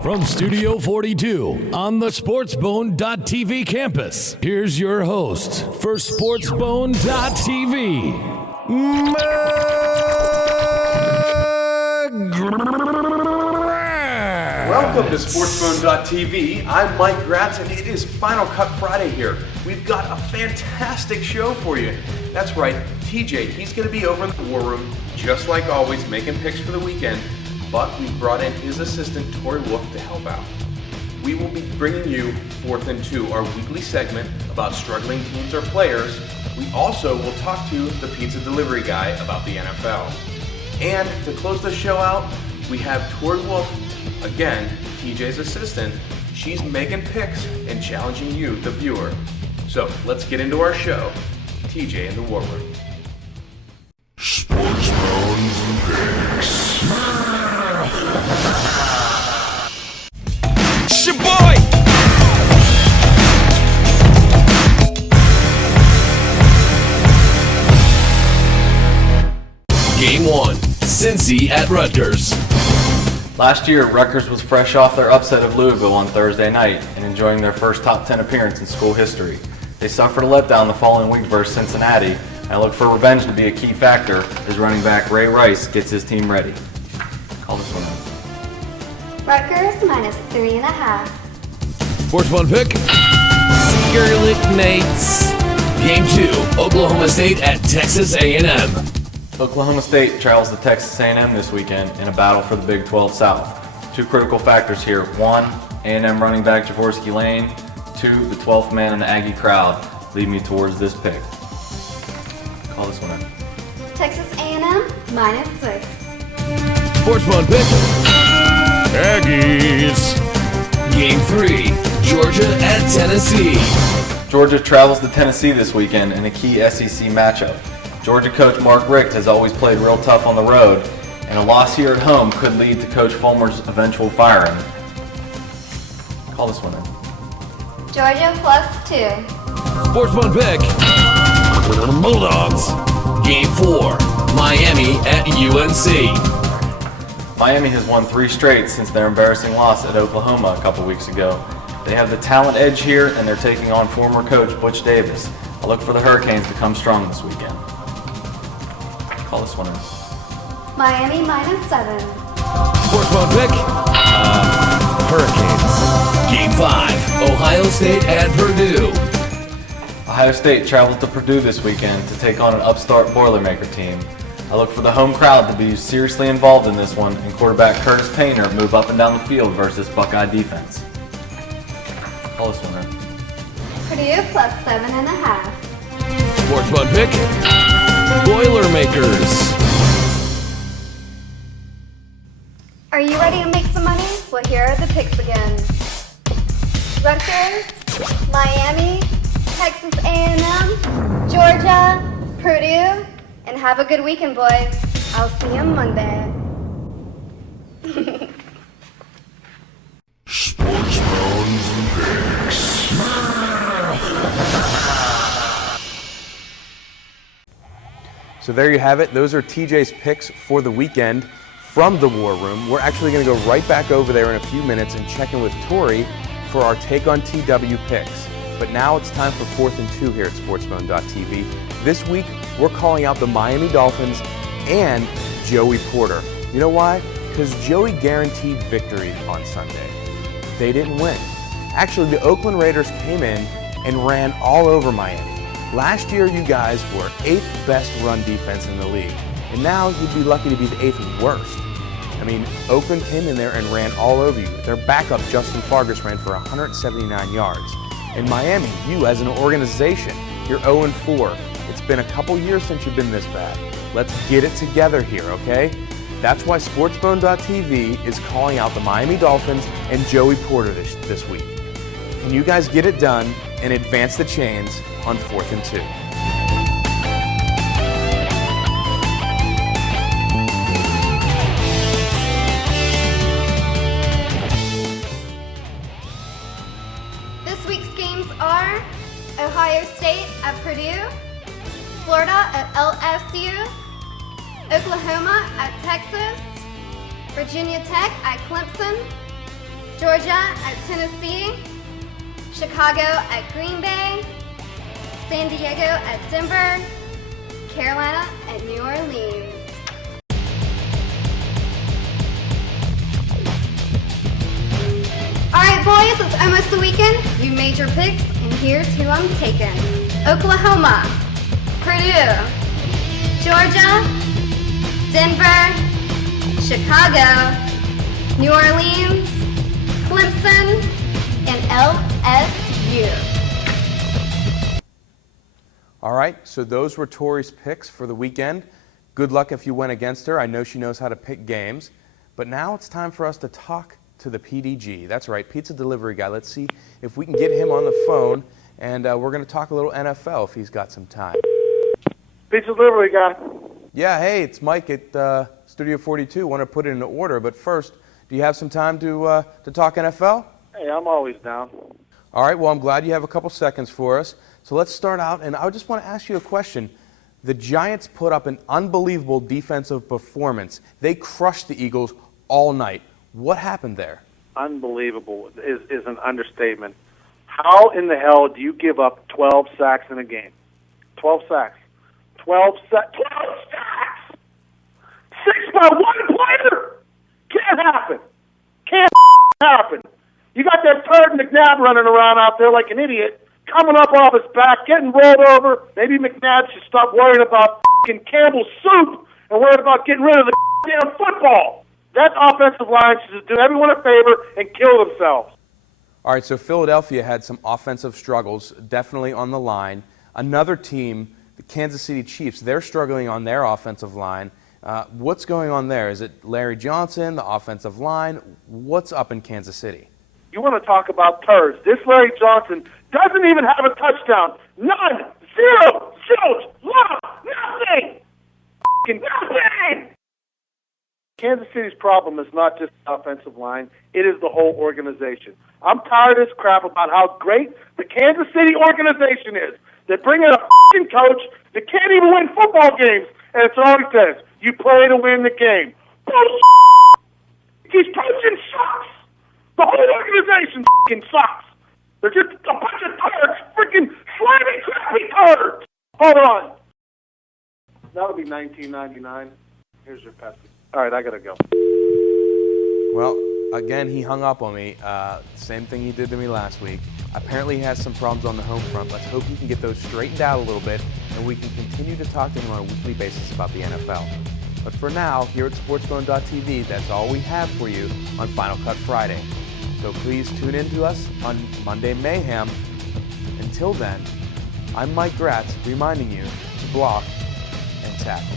From Studio 42 on the SportsBone.tv campus, here's your host for SportsBone.tv, Welcome to SportsBone.tv. I'm Mike Gratz, and it is Final Cut Friday here. We've got a fantastic show for you. That's right, TJ, he's going to be over in the War Room, just like always, making picks for the weekend. But we brought in his assistant, Tori Wolf, to help out. We will be bringing you 4th and 2, our weekly segment about struggling teams or players. We also will talk to the pizza delivery guy about the NFL. And to close the show out, we have Tori Wolf, again, TJ's assistant. She's making picks and challenging you, the viewer. So let's get into our show. TJ in the War Room. SportsBone's Picks. It's your boy! Game 1, Cincy at Rutgers. Last year, Rutgers was fresh off their upset of Louisville on Thursday night and enjoying their first top 10 appearance in school history. They suffered a letdown the following week versus Cincinnati, and I look for revenge to be a key factor as running back Ray Rice gets his team ready. Call this one in. Rutgers -3.5. Sports One pick. Scarlet Knights. Game 2, Oklahoma State at Texas A&M. Oklahoma State travels to Texas A&M this weekend in a battle for the Big 12 South. Two critical factors here. One, A&M running back Javorsky Lane. Two, the 12th man in the Aggie crowd lead me towards this pick. Call this one in. Texas A&M -6. Sports One pick. Aggies. Game 3, Georgia at Tennessee. Georgia travels to Tennessee this weekend in a key SEC matchup. Georgia coach Mark Richt has always played real tough on the road, and a loss here at home could lead to Coach Fulmer's eventual firing. Call this one in. Georgia +2. Sports One pick. Bulldogs. Game 4, Miami at UNC. Miami has won 3 straight since their embarrassing loss at Oklahoma a couple weeks ago. They have the talent edge here, and they're taking on former coach Butch Davis. I look for the Hurricanes to come strong this weekend. Call this one in. Miami -7. Sports One pick. Hurricanes. Game 5, Ohio State at Purdue. Ohio State travels to Purdue this weekend to take on an upstart Boilermaker team. I look for the home crowd to be seriously involved in this one, and quarterback Curtis Painter move up and down the field versus Buckeye defense. Call this one in. Purdue +7.5. Sports One pick. Boilermakers. Are you ready to make some money? Well, here are the picks again. Rutgers, Miami, Texas A&M, Georgia, Purdue, and have a good weekend, boys. I'll see you Monday. SportsBone's Picks. So there you have it. Those are TJ's picks for the weekend from the War Room. We're actually going to go right back over there in a few minutes and check in with Tori for our Take on TW picks. But now it's time for 4th and 2 here at SportsBone.tv. This week, we're calling out the Miami Dolphins and Joey Porter. You know why? Because Joey guaranteed victory on Sunday. They didn't win. Actually, the Oakland Raiders came in and ran all over Miami. Last year, you guys were 8th best run defense in the league. And now you'd be lucky to be the 8th worst. I mean, Oakland came in there and ran all over you. Their backup, Justin Fargas, ran for 179 yards. In Miami, you as an organization, you're 0-4. It's been a couple years since you've been this bad. Let's get it together here, okay? That's why SportsBone.tv is calling out the Miami Dolphins and Joey Porter this week. Can you guys get it done and advance the chains on 4th and 2? This week's games are Ohio State at Purdue, Florida at LSU, Oklahoma at Texas, Virginia Tech at Clemson, Georgia at Tennessee, Chicago at Green Bay, San Diego at Denver, Carolina at New Orleans. Alright boys, it's almost the weekend. You made your picks, and here's who I'm taking. Oklahoma, Purdue, Georgia, Denver, Chicago, New Orleans, Clemson, and LSU. All right, so those were Tori's picks for the weekend. Good luck if you went against her. I know she knows how to pick games. But now it's time for us to talk to the PDG. That's right, pizza delivery guy. Let's see if we can get him on the phone, and we're going to talk a little NFL if he's got some time. Pizza delivery guy. Yeah, hey, it's Mike at Studio 42. Want to put it in order, but first, do you have some time to talk NFL? Hey, I'm always down. All right, well, I'm glad you have a couple seconds for us. So let's start out, and I just want to ask you a question. The Giants put up an unbelievable defensive performance. They crushed the Eagles all night. What happened there? Unbelievable is an understatement. How in the hell do you give up 12 sacks in a game? 12 sacks. 12 sacks! 6 by one player! Can't happen. Can't happen. You got that turd McNabb running around out there like an idiot, coming up off his back, getting rolled over. Maybe McNabb should stop worrying about f***ing Campbell's soup and worry about getting rid of the damn football. That offensive line should do everyone a favor and kill themselves. All right, so Philadelphia had some offensive struggles, definitely on the line. Another team, the Kansas City Chiefs, they're struggling on their offensive line. What's going on there? Is it Larry Johnson, the offensive line? What's up in Kansas City? You want to talk about turds. This Larry Johnson doesn't even have a touchdown. None. Zero. Zilch. Love. Nothing. F***ing nothing. Kansas City's problem is not just the offensive line. It is the whole organization. I'm tired of this crap about how great the Kansas City organization is. They bring in a f***ing coach that can't even win football games, and it's all he says. You play to win the game. Bullshit. He's coaching sucks. The whole organization f***ing sucks. They're just a bunch of turds, freaking slimy, crappy turds. Hold on. That'll be $19.99. Here's your Pepsi. All right, I gotta go. Well, again, he hung up on me. Same thing he did to me last week. Apparently he has some problems on the home front. Let's hope he can get those straightened out a little bit, and we can continue to talk to him on a weekly basis about the NFL. But for now, here at sportsbone.tv, that's all we have for you on Final Cut Friday. So please tune in to us on Monday Mayhem. Until then, I'm Mike Gratz reminding you to block and tackle.